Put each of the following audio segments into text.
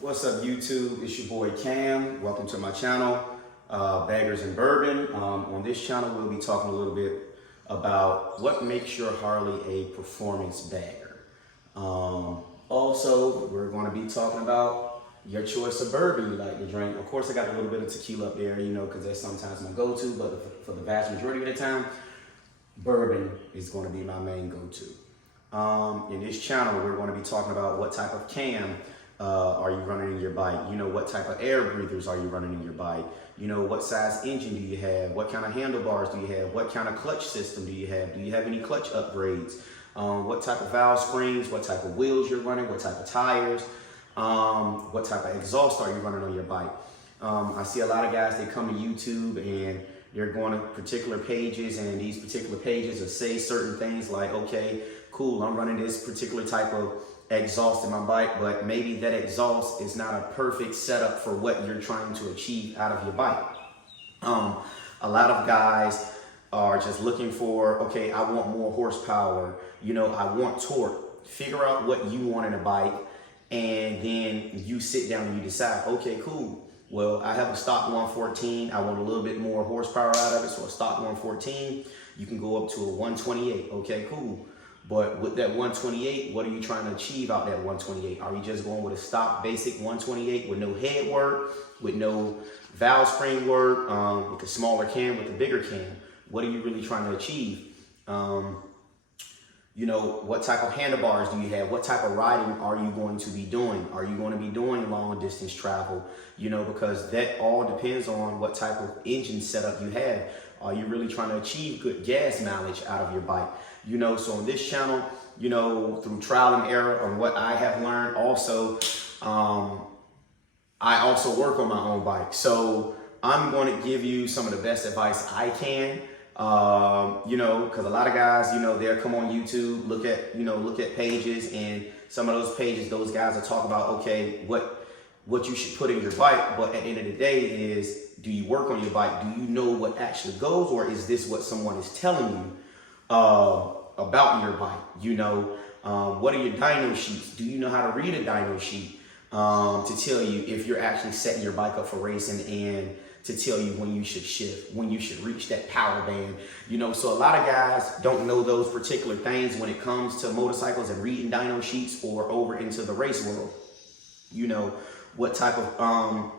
What's up, YouTube? It's your boy Cam. Welcome to my channel, Baggers and Bourbon. On this channel, we'll be talking a little bit about what makes your Harley a performance bagger. Also, we're going to be talking about your choice of bourbon you like to drink. Of course, I got a little bit of tequila up there, because that's sometimes my go-to, but for the vast majority of the time, bourbon is going to be my main go-to. In this channel, we're going to be talking about what type of cam are you running in your bike? What type of air breathers are you running in your bike? What size engine do you have? What kind of handlebars do you have? What kind of clutch system do you have? Do you have any clutch upgrades? What type of valve springs? What type of wheels you're running? What type of tires? What type of exhaust are you running on your bike? I see a lot of guys, they come to YouTube and they're going to particular pages, and these particular pages will say certain things like, okay, cool, I'm running this particular type of exhaust in my bike, but maybe that exhaust is not a perfect setup for what you're trying to achieve out of your bike. A lot of guys are just looking for, okay, I want more horsepower, I want torque. Figure out what you want in a bike, and then you sit down and you decide, okay, cool. Well, I have a stock 114. I want a little bit more horsepower out of it, so a stock 114, you can go up to a 128. Okay, cool. But with that 128, what are you trying to achieve out that 128? Are you just going with a stock basic 128 with no head work, with no valve spring work, with a smaller cam, with a bigger cam? What are you really trying to achieve? What type of handlebars do you have? What type of riding are you going to be doing? Are you going to be doing long distance travel? Because that all depends on what type of engine setup you have. Are you really trying to achieve good gas mileage out of your bike? So on this channel, through trial and error on what I have learned, also, I also work on my own bike. So I'm going to give you some of the best advice I can. Because a lot of guys, they'll come on YouTube, look at pages, and some of those pages, those guys will talk about, okay, what you should put in your bike. But at the end of the day is, do you work on your bike? Do you know what actually goes, or is this what someone is telling you about your bike? What are your dyno sheets? Do you know how to read a dyno sheet to tell you if you're actually setting your bike up for racing, and to tell you when you should shift, when you should reach that power band? So a lot of guys don't know those particular things when it comes to motorcycles and reading dyno sheets, or over into the race world. What type of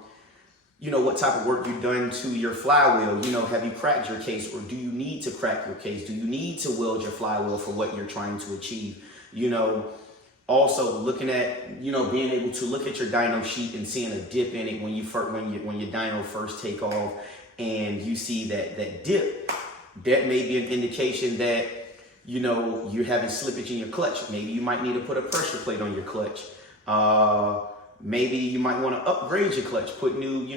what type of work you've done to your flywheel. Have you cracked your case, or do you need to crack your case? Do you need to weld your flywheel for what you're trying to achieve? Also looking at, being able to look at your dyno sheet and seeing a dip in it when your dyno first take off, and you see that dip, that may be an indication that, you're having slippage in your clutch. Maybe you might need to put a pressure plate on your clutch. Maybe you might want to upgrade your clutch, put new,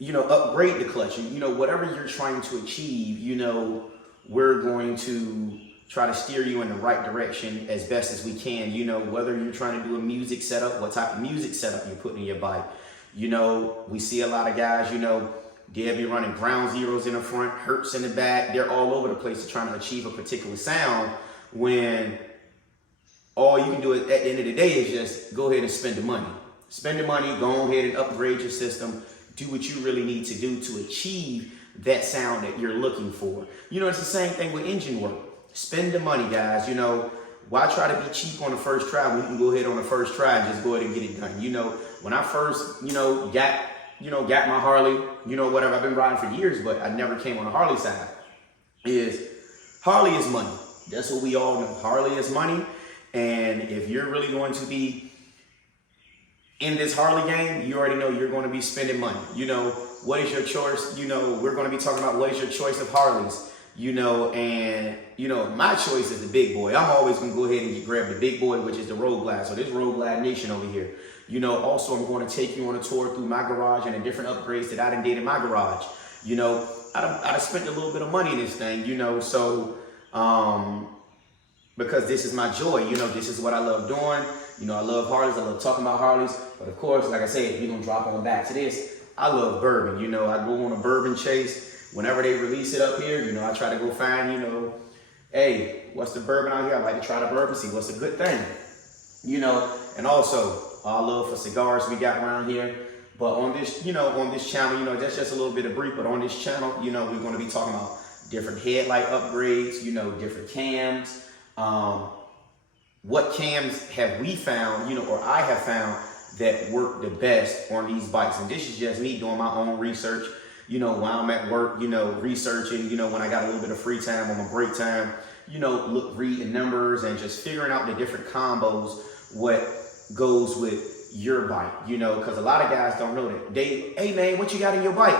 upgrade the clutch. Whatever you're trying to achieve, we're going to try to steer you in the right direction as best as we can. Whether you're trying to do a music setup, what type of music setup you're putting in your bike. We see a lot of guys, they'll be running ground zeros in the front, hertz in the back. They're all over the place trying to achieve a particular sound, when all you can do at the end of the day is just go ahead and spend the money. Spend the money, go ahead and upgrade your system. Do what you really need to do to achieve that sound that you're looking for. It's the same thing with engine work. Spend the money, guys. Why try to be cheap on the first try when you can go ahead on the first try and just go ahead and get it done? When I first, got my Harley, whatever, I've been riding for years, but I never came on the Harley side. Harley is money. That's what we all know. Harley is money. And if you're really going to be in this Harley game, you already know you're going to be spending money. What is your choice? We're going to be talking about what is your choice of Harleys. My choice is the big boy. I'm always going to go ahead and grab the big boy, which is the Road Glide. So this Road Glide Nation over here. Also I'm going to take you on a tour through my garage and the different upgrades that I done did in my garage. I'd spent a little bit of money in this thing, because this is my joy. This is what I love doing. I love Harleys. I love talking about Harleys. But of course, like I said, we're going to drop on back to this. I love bourbon. I go on a bourbon chase. Whenever they release it up here, I try to go find, hey, what's the bourbon out here? I like to try the bourbon, see what's a good thing. And also, our love for cigars we got around here. But on this, on this channel, that's just a little bit of brief, but on this channel, we're going to be talking about different headlight upgrades, different cams. What cams have we found, or I have found that work the best on these bikes. And this is just me doing my own research, while I'm at work, researching, when I got a little bit of free time on my break time, reading numbers and just figuring out the different combos, what goes with your bike, because a lot of guys don't know that. Hey man, what you got in your bike?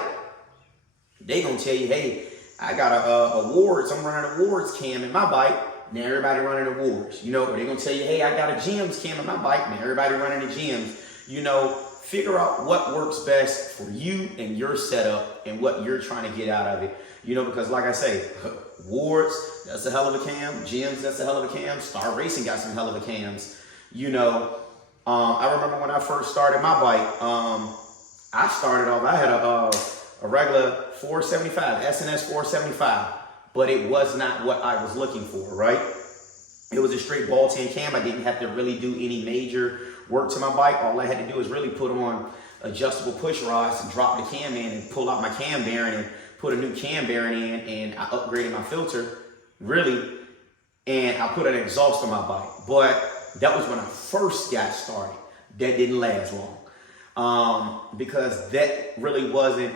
They gonna tell you, hey, I got a Awards, I'm running a Awards cam in my bike. Now everybody running Awards, or they gonna tell you, hey, I got a Gems cam in my bike. Now everybody running the Gems. Figure out what works best for you and your setup and what you're trying to get out of it. Because like I say, Awards, that's a hell of a cam. Gems, that's a hell of a cam. Star Racing got some hell of a cams. I remember when I first started my bike, I started off, I had a regular 475, SNS 475, but it was not what I was looking for, right? It was a straight ball tin cam. I didn't have to really do any major work to my bike. All I had to do was really put on adjustable push rods and drop the cam in and pull out my cam bearing and put a new cam bearing in, and I upgraded my filter, really, and I put an exhaust on my bike. But that was when I first got started. That didn't last long because that really wasn't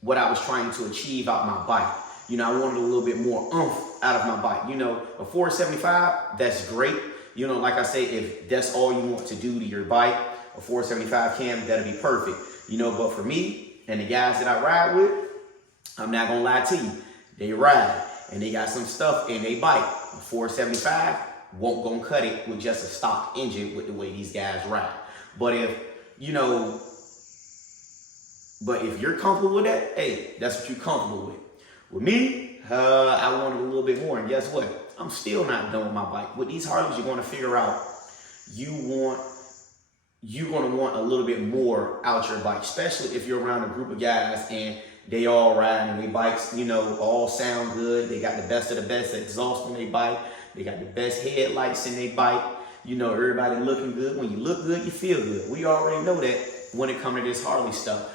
what I was trying to achieve out my bike. I wanted a little bit more oomph out of my bike. A 475, that's great. Like I say, if that's all you want to do to your bike, a 475 cam, that'll be perfect. But for me and the guys that I ride with, I'm not gonna lie to you, they ride and they got some stuff in their bike. A 475 won't gonna cut it with just a stock engine with the way these guys ride. But if you're comfortable with that, hey, that's what you're comfortable with. With me, I wanted a little bit more, and guess what? I'm still not done with my bike. With these Harleys, you're gonna figure out you're gonna want a little bit more out your bike, especially if you're around a group of guys and they all riding their bikes, all sound good. They got the best of the best exhaust on their bike. They got the best headlights in their bike. Everybody looking good. When you look good, you feel good. We already know that when it comes to this Harley stuff.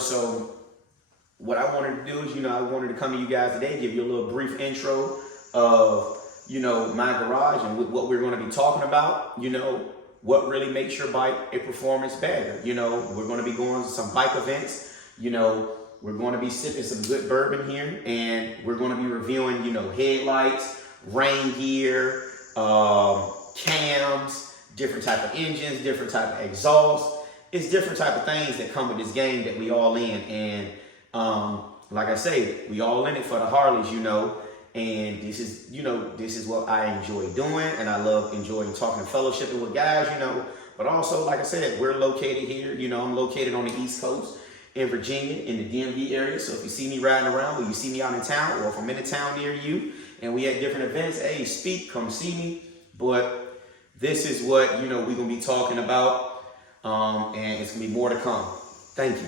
So what I wanted to do is, I wanted to come to you guys today, give you a little brief intro of, my garage and what we're going to be talking about, what really makes your bike a performance bagger. We're going to be going to some bike events, we're going to be sipping some good bourbon here, and we're going to be reviewing, headlights, rain gear, cams, different type of engines, different type of exhaust. It's different type of things that come with this game that we all in. And like I say, we all in it for the Harleys, and this is what I enjoy doing, and I love enjoying talking and fellowshipping with guys, but also, like I said, we're located here, I'm located on the East Coast in Virginia, in the DMV area. So if you see me riding around, or you see me out in town, or if I'm in a town near you and we at different events, hey, come see me. But this is what, we're going to be talking about, and it's going to be more to come. Thank you.